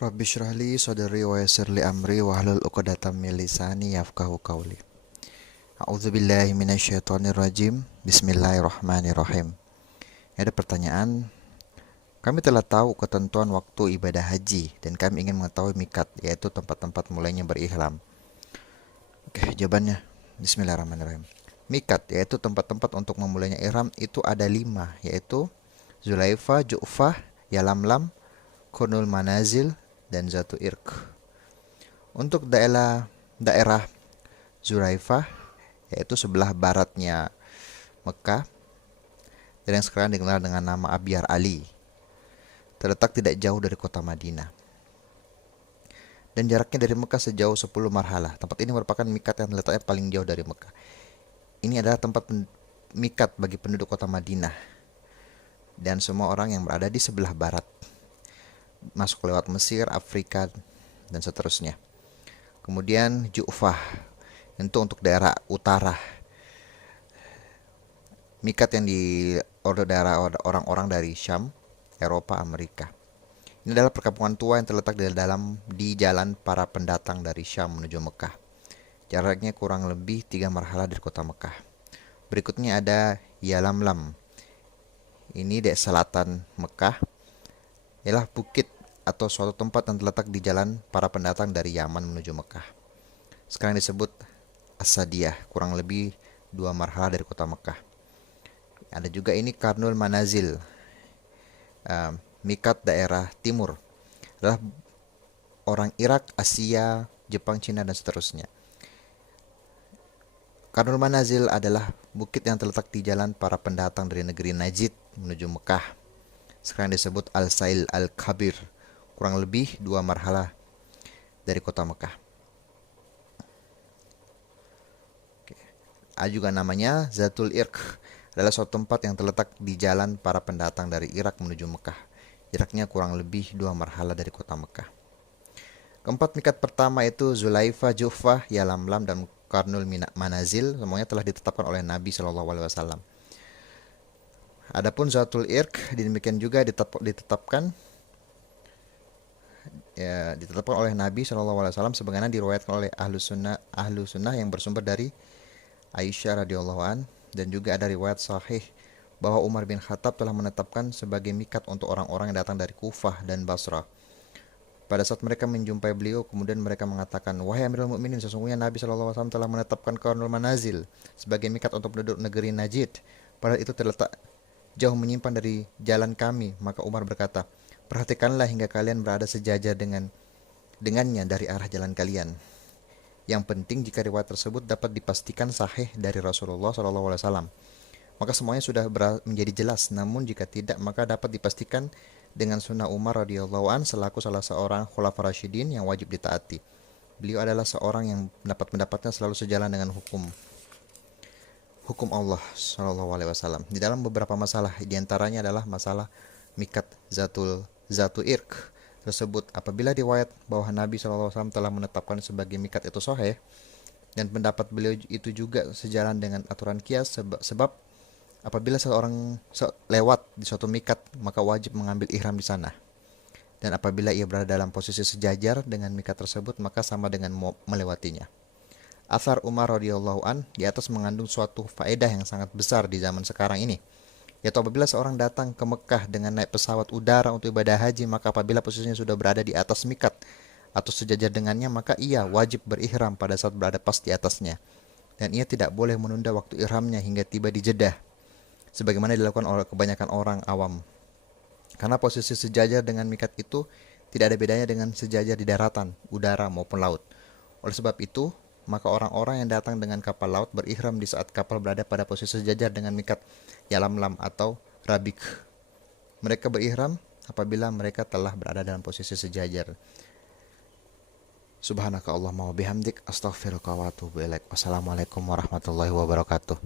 Rabbi shrah li sadri wa yassir li amri wahlul 'uqdatam min lisani yafqahu qawli. A'udzubillahi minasyaitonir rajim. Bismillahirrahmanirrahim. Ada pertanyaan, kami telah tahu ketentuan waktu ibadah haji dan kami ingin mengetahui mikat, yaitu tempat-tempat mulainya berihram. Oke, jawabannya Bismillahirrahmanirrahim. Mikat yaitu tempat-tempat untuk memulainya ihram itu ada 5, yaitu Zulaifa, Ju'fah, Yalamlam, Qurnul Manazil, dan Zatu Irq. Untuk daerah Zulaifah, yaitu sebelah baratnya Mekah, dan yang sekarang dikenal dengan nama Abyar Ali, terletak tidak jauh dari kota Madinah. Dan jaraknya dari Mekah sejauh 10 marhalah. Tempat ini merupakan mikat yang letaknya paling jauh dari Mekah. Ini adalah tempat mikat bagi penduduk kota Madinah dan semua orang yang berada di sebelah barat, masuk lewat Mesir, Afrika, dan seterusnya. Kemudian Ju'fah, itu untuk daerah utara, mikat yang di daerah orang-orang dari Syam, Eropa, Amerika. Ini adalah perkampungan tua yang terletak di jalan para pendatang dari Syam menuju Mekah. Jaraknya kurang lebih 3 marhalah dari kota Mekah. Berikutnya ada Yalamlam. Ini di selatan Mekah, ialah bukit atau suatu tempat yang terletak di jalan para pendatang dari Yaman menuju Mekah. Sekarang disebut As-Sadiyah, kurang lebih 2 marhalah dari kota Mekah. Ada juga ini Qarnul Manazil, mikat daerah timur, adalah orang Irak, Asia, Jepang, Cina, dan seterusnya. Qarnul Manazil adalah bukit yang terletak di jalan para pendatang dari negeri Najd menuju Mekah. Sekarang disebut Al-Sail Al-Kabir, kurang lebih 2 marhalah dari kota Mekah. Ada juga namanya Zatul Irq, adalah suatu tempat yang terletak di jalan para pendatang dari Irak menuju Mekah. Jaraknya kurang lebih 2 marhalah dari kota Mekah. Keempat mikat pertama itu Zulaifa, Ju'fah, Yalamlam, dan Qarnul Manazil, semuanya telah ditetapkan oleh Nabi SAW. Adapun Zatul Irq demikian juga ditetapkan oleh Nabi SAW, sebagaimana diriwayatkan oleh ahlu sunnah yang bersumber dari Aisyah radhiyallahu an, dan juga ada riwayat sahih bahwa Umar bin Khattab telah menetapkan sebagai mikat untuk orang-orang yang datang dari Kufah dan Basrah. Pada saat mereka menjumpai beliau, kemudian mereka mengatakan, "Wahai Amirul Mukminin, sesungguhnya Nabi SAW telah menetapkan Qarnul Manazil sebagai mikat untuk penduduk negeri Najd. Padahal itu terletak jauh menyimpan dari jalan kami." Maka Umar berkata, "Perhatikanlah hingga kalian berada sejajar dengannya dari arah jalan kalian. Yang penting jika riwayat tersebut dapat dipastikan sahih dari Rasulullah SAW, maka semuanya sudah menjadi jelas. Namun jika tidak, maka dapat dipastikan dengan sunnah Umar radhiyallahu an selaku salah seorang khulafaur rasyidin yang wajib ditaati. Beliau adalah seorang yang pendapatnya selalu sejalan dengan hukum Allah SAW. Di dalam beberapa masalah, diantaranya adalah masalah mikat Zatu Irq tersebut. Apabila riwayat bahwa Nabi SAW telah menetapkan sebagai mikat itu sahih, dan pendapat beliau itu juga sejalan dengan aturan qiyas, sebab apabila seorang lewat di suatu mikat, maka wajib mengambil ihram di sana. Dan apabila ia berada dalam posisi sejajar dengan mikat tersebut, maka sama dengan melewatinya. Athar Umar radhiyallahu an di atas mengandung suatu faedah yang sangat besar di zaman sekarang ini, yaitu apabila seorang datang ke Mekah dengan naik pesawat udara untuk ibadah haji, maka apabila posisinya sudah berada di atas mikat atau sejajar dengannya, maka ia wajib berihram pada saat berada pas di atasnya, dan ia tidak boleh menunda waktu ihramnya hingga tiba di Jeddah, sebagaimana dilakukan oleh kebanyakan orang awam. Karena posisi sejajar dengan mikat itu tidak ada bedanya dengan sejajar di daratan, udara maupun laut. Oleh sebab itu, maka orang-orang yang datang dengan kapal laut berihram di saat kapal berada pada posisi sejajar dengan mikat Yalamlam atau Rabik. Mereka berihram apabila mereka telah berada dalam posisi sejajar. Subhanaka Allahumma wa bihamdik, astaghfiruka wa atubu ilaik. Wassalamualaikum warahmatullahi wabarakatuh.